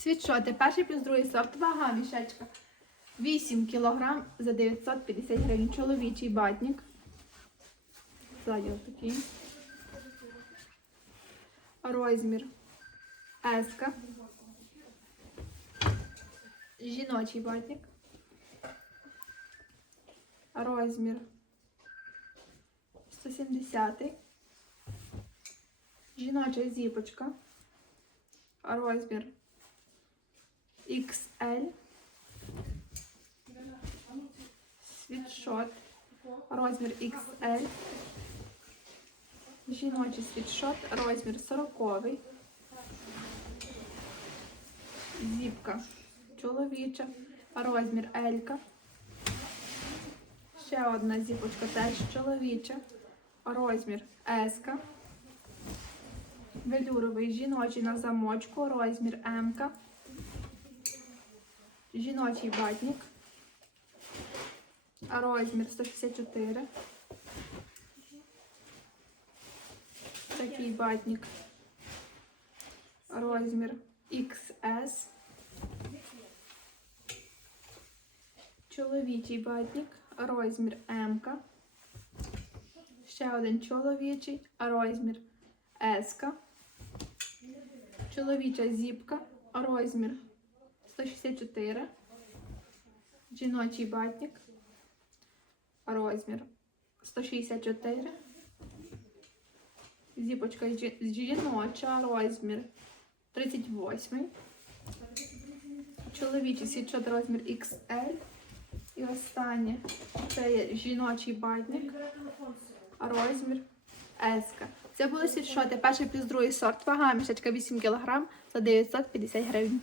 Світшоти. Перший плюс другий сорт. Вага мішечка. 8 кг за 950 гривень. Чоловічий батник. Ззаді отакий. Розмір. Еска. Жіночий батник. Розмір 170. Жіноча зіпочка. Розмір XL. Світшот. Розмір XL. Жіночий світшот. Розмір 40. Зіпка. Чоловіча. Розмір L. Ще одна зіпочка теж чоловіча. Розмір S. Велюровий жіночий на замочку. Розмір М. Жіночий батник. Розмір 164. Такий батник. Розмір XS. Чоловічий батник. Розмір М. Ще один чоловічий. Розмір S. Чоловіча зіпка. Розмір 164. Жіночий батник. Розмір 164. Зіпочка жіноча. Розмір 38. Чоловічий світшот розмір XL. І останнє це є жіночий батник. Розмір S. Це були світшоти. Перший плюс другий сорт. Вага мішечка 8 кг за 950 гривень.